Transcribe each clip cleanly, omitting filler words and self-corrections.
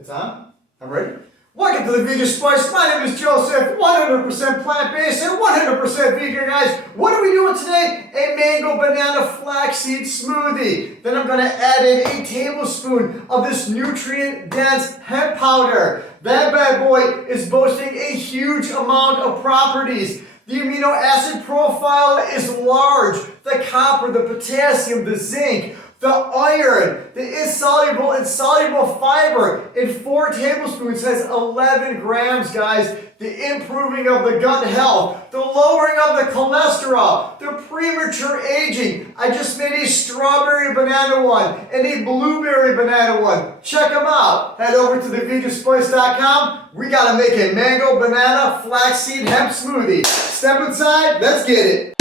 It's on? I'm ready. Welcome to the Vegan Spice. My name is Joseph, 100% plant-based and 100% vegan, guys. What are we doing today? A mango banana flaxseed smoothie. Then I'm going to add in a tablespoon of this nutrient-dense hemp powder. That bad boy is boasting a huge amount of properties. The amino acid profile is large. The copper, the potassium, the zinc, the iron, the insoluble and soluble fiber in 4 tablespoons has 11 grams, guys. The improving of the gut health, the lowering of the cholesterol, the premature aging. I just made a strawberry banana one and a blueberry banana one. Check them out. Head over to theveganspice.com. We got to make a mango banana flaxseed hemp smoothie. Step inside. Let's get it.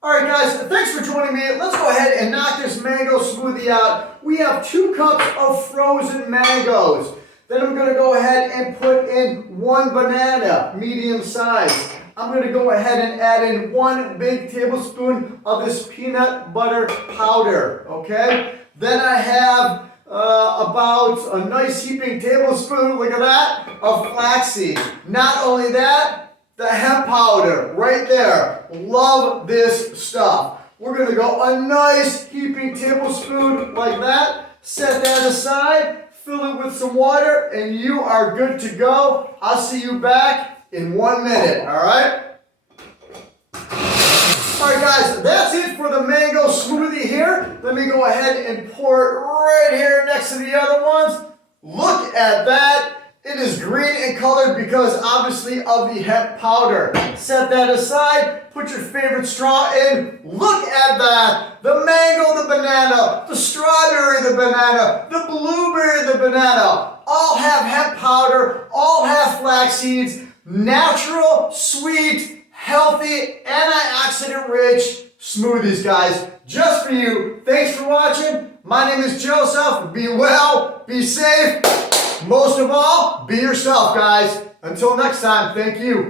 Alright guys, thanks for joining me. Let's go ahead and knock this mango smoothie out. We have 2 cups of frozen mangoes. Then I'm going to go ahead and put in 1 banana, medium size. I'm going to go ahead and add in 1 big tablespoon of this peanut butter powder, okay? Then I have about a nice heaping tablespoon, look at that, of flaxseed. Not only that, the hemp powder right there. Love this stuff. We're going to go a nice heaping tablespoon like that. Set that aside. Fill it with some water and you are good to go. I'll see you back in 1 minute. Alright? Alright guys, that's it for the mango smoothie here. Let me go ahead and pour it right here next to the other ones. Look at that. It is green in color because obviously of the hemp powder. Set that aside, put your favorite straw in. Look at that. The mango, the banana, the strawberry, the banana, the blueberry, the banana. All have hemp powder, all have flax seeds. Natural, sweet, healthy, antioxidant rich smoothies, guys. Just for you. Thanks for watching. My name is Joseph. Be well, be safe. Most of all, be yourself, guys. Until next time, thank you.